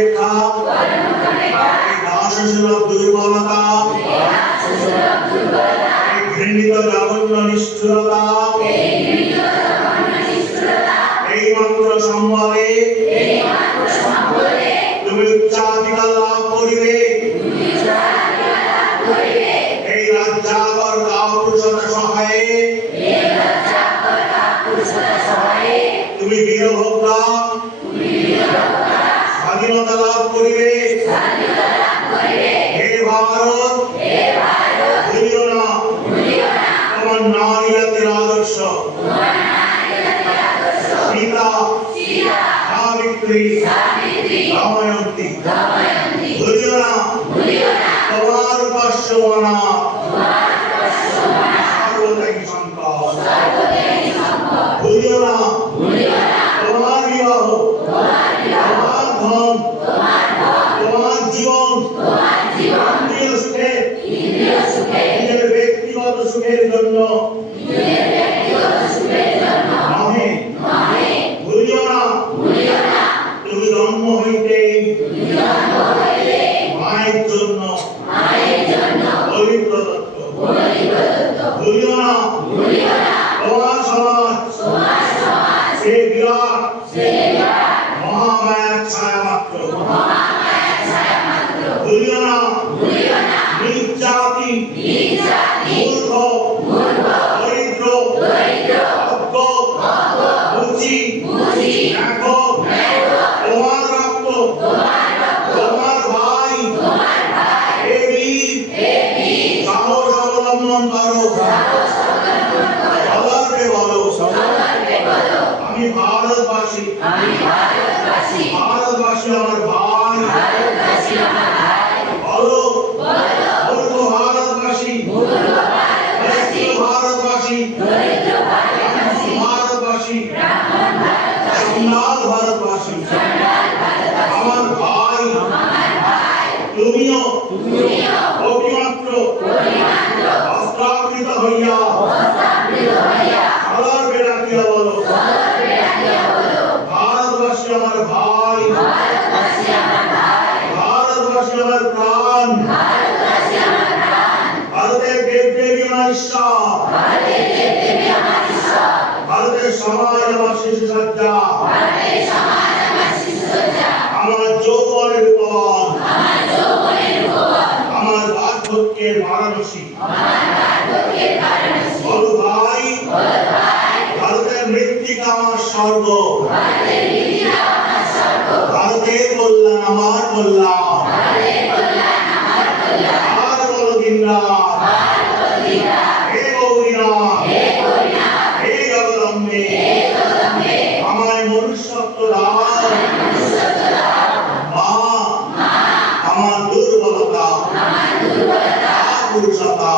অপেক্ষা এই দাসসুলভ দুর্বলতা, এই ঘৃণিত জঘন্য নিষ্ঠুরতা, এই মাত্র সম্বলে তুমি উচ্চাধিকার লাভ করিবে। এই রাজ্যাগর কাপুরুষতা সহায়ে তুমি বীরভোগা স্বাধীনতা লাভ করিবে। হে ভারত, ভুলিও না তোমার নারী জাতির আদর্শ। সীতা, সাবিত্রী, দময়ন্তী, ভুলিও না তোমার উপাস্যমানা সার্বত্যাগী সম্পদ। ভুলিও না তোমার বিবাহ, তোমার ধন, তোমার জীবন ইন্দ্রিয় সুখে, নিজের ব্যক্তিগত সুখের জন্য নহে। ভুলিও না তুমি জন্ম হইতেই মায়ের জন্য পবিত্র তত্ত্ব। ভুলিও না তোমার সমাজ সে বিরাট মহামায়ার ছায়া মাত্র। ভুলিও না নিজ জাতি, মূর্খ, দরিদ্র, অজ্ঞ, মুচি, দেখো তোমার রক্ত, তোমার ভাই, হে বীর, সাহস অবলম্বন করো। সদর্পে বলো আমি ভারতবাসী, ভারতবাসী আমার ভাই। বলো মূর্খ ভারতবাসী, ভারতবাসী, ভারতবাসী, সম্রাট ভারতবাসী আমার ভাই। তুমিও অতিমাত্র অস্ত্রাবৃত হইয়া সদর্পে ডাকিয়া বলো ভারতবাসী আমার ভাই, ভারতবাসী আমার প্রাণ। ভারতের দেবদেবী আমার ঈশ্বর, ভারতের সমাজ আমার শিশু সজ্জা, আমার যৌবনের উপবন, আমার বার্ধক্যের বারাণসী। বলো ভাই ভারতের মৃত্তিকা আমার স্বর্গ, ভারতের কল্যাণ আমার কল্যাণ। আর বলো দিনরাত হে গৌরীনাথ, হে জগদম্বে, আমায় মনুষ্যত্ব দাও। মা আমার দুর্বলতা, পুরুষতা